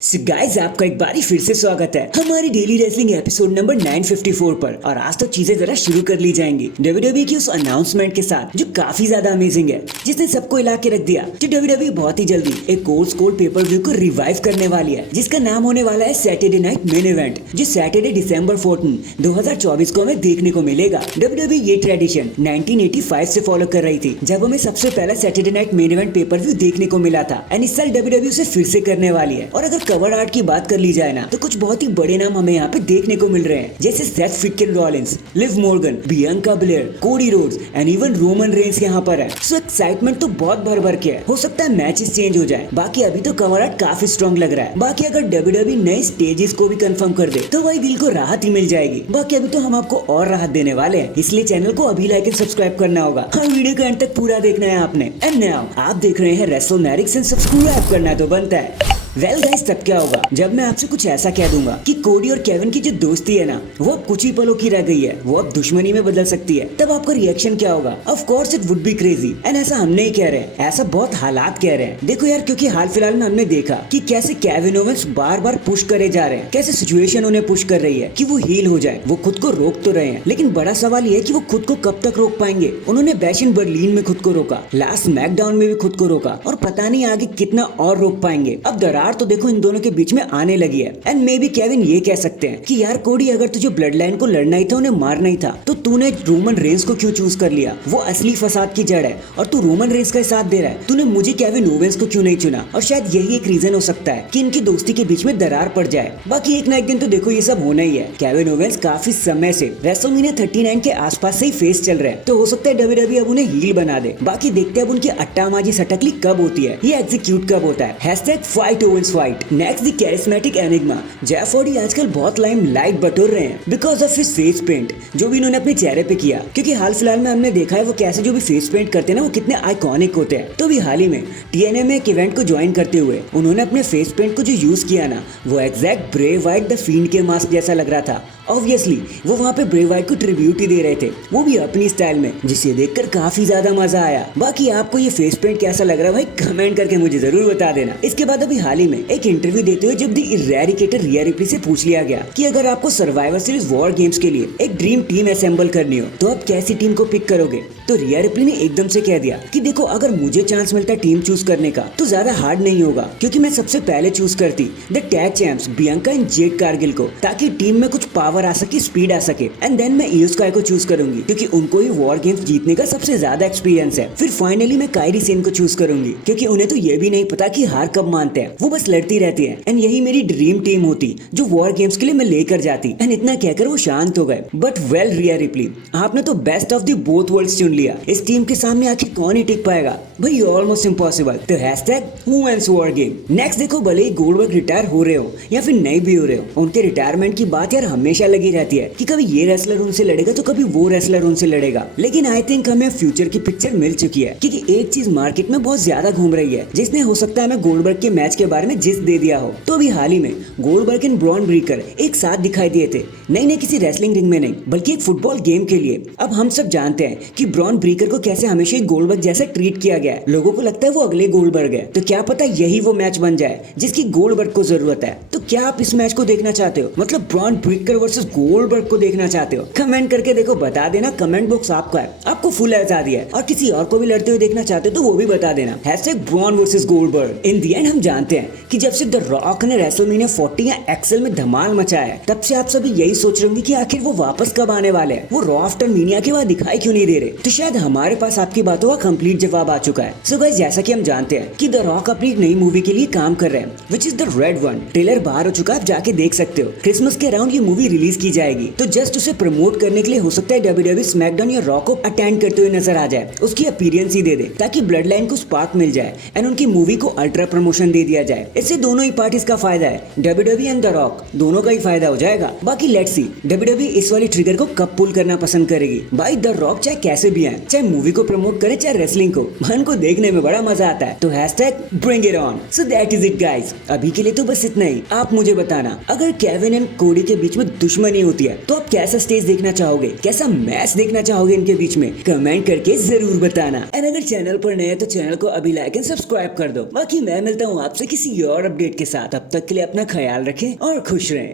Guys आपका एक बारी फिर से स्वागत है हमारी डेली रेसलिंग एपिसोड नंबर 954 पर। और आज तो चीजें जरा शुरू कर ली जाएंगी डब्ल्यूडब्ल्यूई की उस अनाउंसमेंट के साथ जो काफी ज्यादा अमेजिंग है, जिसने सबको हिला के रख दिया। जो डब्ल्यूडब्ल्यूई बहुत ही जल्दी एक ओल्ड स्कूल पेपर व्यू को रिवाइव करने वाली है, जिसका नाम होने वाला है सैटरडे नाइट मेन इवेंट, जो सैटरडे डिसंबर 14, 2024 को हमें देखने को मिलेगा। डब्ल्यूडब्ल्यूई ये ट्रेडिशन 1985 से फॉलो कर रही थी, जब हमें सबसे पहला Saturday night main event pay per view देखने को मिला था। एंड इस साल डब्ल्यूडब्ल्यूई उसे फिर से करने वाली है। और अगर कवर आर्ट की बात कर ली जाए ना, तो कुछ बहुत ही बड़े नाम हमें यहाँ पे देखने को मिल रहे हैं, जैसे Seth freakin Rollins, Liv Morgan, Bianca Belair, Cody Rhodes and even Roman Reigns यहाँ पर है। सो एक्साइटमेंट तो बहुत भर भर के है। हो सकता है मैचेस चेंज हो जाए। बाकी अभी तो कवर आर्ट काफी स्ट्रॉन्ग लग रहा है। बाकी अगर डब्ल्यूडब्ल्यूई नए स्टेजेस को भी कंफर्म कर दे तो भाई दिल को राहत ही मिल जाएगी। बाकी अभी तो हम आपको और राहत देने वाले हैं, इसलिए चैनल को अभी लाइक एंड सब्सक्राइब करना होगा। हाँ, वीडियो को एंड तक पूरा देखना है आपने। एंड नाउ आप देख रहे हैं रेसलमैनिक्स एंड सब्सक्राइब करना तो बनता है। वेल गाइस, तब क्या होगा जब मैं आपसे कुछ ऐसा कह दूंगा कि कोडी और केविन की जो दोस्ती है ना, वो अब कुछ ही पलों की रह गई है, वो अब दुश्मनी में बदल सकती है। तब आपका रिएक्शन क्या होगा? Of course it would be crazy. And ऐसा हम नहीं कह रहे हैं, ऐसा बहुत हालात कह रहे हैं। देखो यार, क्योंकि हाल फिलहाल में हमने देखा कि कैसे केविन ओवेंस बार बार पुश करे जा रहे हैं, कैसे सिचुएशन उन्हें पुश कर रही है कि वो हील हो जाए। वो खुद को रोक तो रहे हैं, लेकिन बड़ा सवाल ये है कि वो खुद को कब तक रोक पाएंगे। उन्होंने बैश इन बर्लिन में खुद को रोका, लास्ट स्मैकडाउन में भी खुद को रोका, और पता नहीं आगे कितना और रोक पाएंगे। अब दरार तो देखो इन दोनों के बीच में आने लगी है। एंड मे बी केविन ये कह सकते हैं कि यार कोडी, अगर तुझे ब्लड लाइन को लड़ना ही था, उन्हें मारना ही था, तो तूने रोमन रेंस को क्यों चूज कर लिया? वो असली फसाद की जड़ है और तू रोमन रेंस का साथ दे रहा है। तूने मुझे केविन ओवेंस को क्यों नहीं चुना? और शायद यही एक रीजन हो सकता है कि इनकी दोस्ती के बीच में दरार पड़ जाए। बाकी एक ना एक दिन तो देखो ये सब होना ही है। केविन ओवेंस काफी समय से रेसलमेनिया 39 के आसपास से ही फेस चल रहे हैं, तो हो सकता है डब्ल्यूडब्ल्यूई अब उन्हें हील बना दे। बाकी देखते हैं अब उनकी अट्टामाजी सटकली कब होती है, ये एग्जीक्यूट कब होता है। #FightOwensFight। Next the charismatic enigma. Jeff Hardy आजकल बहुत लाइट बटोर रहे हैं because of his face paint, जो भी इन्होंने अपने चेहरे पे किया। क्योंकि हाल फिलहाल में हमने देखा है वो कैसे जो भी फेस पेंट करते हैं ना, वो कितने आइकॉनिक होते हैं। तो भी हाल ही में TNA में एक इवेंट को ज्वाइन करते हुए उन्होंने अपने फेस पेंट को जो यूज किया ना, वो exact Bray Wyatt the field के मास्क जैसा लग रहा था। ऑब्वियसली वो वहाँ पे ब्रे वाइट को ट्रिब्यूट ही दे रहे थे, वो भी अपनी स्टाइल में, जिसे देखकर काफी ज्यादा मजा आया। बाकी आपको ये फेस पेंट कैसा लग रहा है भाई, कमेंट करके मुझे जरूर बता देना। इसके बाद अभी हाल ही में एक इंटरव्यू देते हुए जब दी इरेडिकेटर रिया रिप्ली से पूछ लिया गया कि अगर आपको सर्वाइवर सीरीज वॉर गेम्स के लिए एक ड्रीम टीम असेंबल करनी हो तो आप कैसी टीम को पिक करोगे? तो रिया रिप्ली ने एकदम से कह दिया कि देखो, अगर मुझे चांस मिलता टीम चूज करने का तो ज्यादा हार्ड नहीं होगा, क्योंकि मैं सबसे पहले चूज करती the tag champs Bianca and Jade Cargill को, ताकि टीम में कुछ पावर आ सके, स्पीड आ सके। एंड देन मैं ईओ स्काई को चूज करूंगी, क्योंकि उनको ही वॉर गेम्स जीतने का सबसे ज्यादा एक्सपीरियंस है। फिर फाइनली मैं कायरी सेन को चूज करूंगी, क्योंकि उन्हें तो ये भी नहीं पता कि हार कब मानते हैं, वो बस लड़ती रहती है। एंड यही मेरी ड्रीम टीम होती जो वॉर गेम्स के लिए मैं लेकर जाती। एंड इतना कहकर वो शांत हो गए। बट वेल रिया रिप्ली, आपने तो best of the both worlds चुन लिया। इस टीम के सामने आखिर कौन ही टिक पाएगा भाई? Almost impossible. तो #Who wins war game। Next देखो, भले ही गोल्डबर्ग रिटायर हो रहे हो या फिर नहीं भी हो रहे हो, उनके रिटायरमेंट की बात यार हमेशा लगी रहती है कि कभी ये रेसलर उनसे लड़ेगा तो कभी वो रेसलर उनसे लड़ेगा। लेकिन आई थिंक हमें फ्यूचर की पिक्चर मिल चुकी है, क्योंकि एक चीज मार्केट में बहुत ज्यादा घूम रही है, जिसने हो सकता है हमें गोल्डबर्ग के मैच के बारे में जिस दे दिया हो। तो अभी हाल ही में गोल्डबर्ग एंड ब्रॉन ब्रीकर एक साथ दिखाई दिए थे, नहीं किसी रेसलिंग रिंग में नहीं, बल्कि एक फुटबॉल गेम के लिए। अब हम सब जानते हैं कि ब्रॉन ब्रीकर को कैसे हमेशा एक गोल्डबर्ग जैसा ट्रीट किया गया है। लोगों को लगता है वो अगले गोल्डबर्ग है, तो क्या पता यही वो मैच बन जाए जिसकी गोल्डबर्ग को जरूरत है। तो क्या आप इस मैच को देखना चाहते हो? मतलब ब्रॉन ब्रीकर वर्सेस गोल्डबर्ग को देखना चाहते हो? कमेंट करके देखो, बता देना। कमेंट बॉक्स आपका है, आपको फुल आजादी है। और किसी और को भी लड़ते हुए देखना चाहते हो तो वो भी बता देना। #Braun versus Goldberg. In the and हम जानते हैं कि जब से द रॉक ने रेसलमेनिया 40 या एक्सेल में धमाल मचाया है, तब से आप सभी यही सोच रहे होंगे कि आखिर वो वापस कब आने वाले हैं, वो रॉ आफ्टर मीनिया के बाद दिखाई क्यों नहीं दे रहे। तो शायद हमारे पास आपकी बातों का कंप्लीट जवाब आ चुका है। सो गाइस, जैसा कि हम जानते हैं कि द रॉक अपनी एक नई मूवी के लिए काम कर रहे हैं, which is the red one. Trailer बाहर हो चुका है, आप जाके देख सकते हो। क्रिसमस के अराउंड ये मूवी रिलीज की जाएगी, तो जस्ट उसे प्रमोट करने के लिए हो सकता है डब्ल्यूडब्ल्यूई स्मैकडाउन या रॉ को अटेंड करते हुए नजर आ जाए, उसकी अपीयरेंस ही दे दे, ताकि ब्लड लाइन को स्पार्क मिल जाए एंड उनकी मूवी को अल्ट्रा प्रमोशन दे दिया जाए। इससे दोनों ही पार्टीज का फायदा है, डब्ल्यूडब्ल्यूई एंड द रॉक दोनों का ही फायदा हो जाएगा। बाकी लेट्स सी डब्ल्यूडब्ल्यूई इस वाली ट्रिगर को कब पुल करना पसंद करेगी। भाई द रॉक चाहे कैसे भी आए, चाहे मूवी को प्रमोट करे चाहे रेसलिंग को, मन को देखने में बड़ा मजा आता है। तो #Bring it on। So that is it guys, अभी के लिए तो बस इतना ही। आप आप मुझे बताना। अगर केविन एंड कोडी के बीच में दुश्मनी होती है तो आप कैसा स्टेज देखना चाहोगे, कैसा मैच देखना चाहोगे इनके बीच में, कमेंट करके जरूर बताना। एंड अगर चैनल पर नए हैं तो चैनल को अभी लाइक एंड सब्सक्राइब कर दो। बाकी मैं मिलता हूँ आपसे किसी और अपडेट के साथ, तब तक के लिए अपना ख्याल रखें और खुश रहें।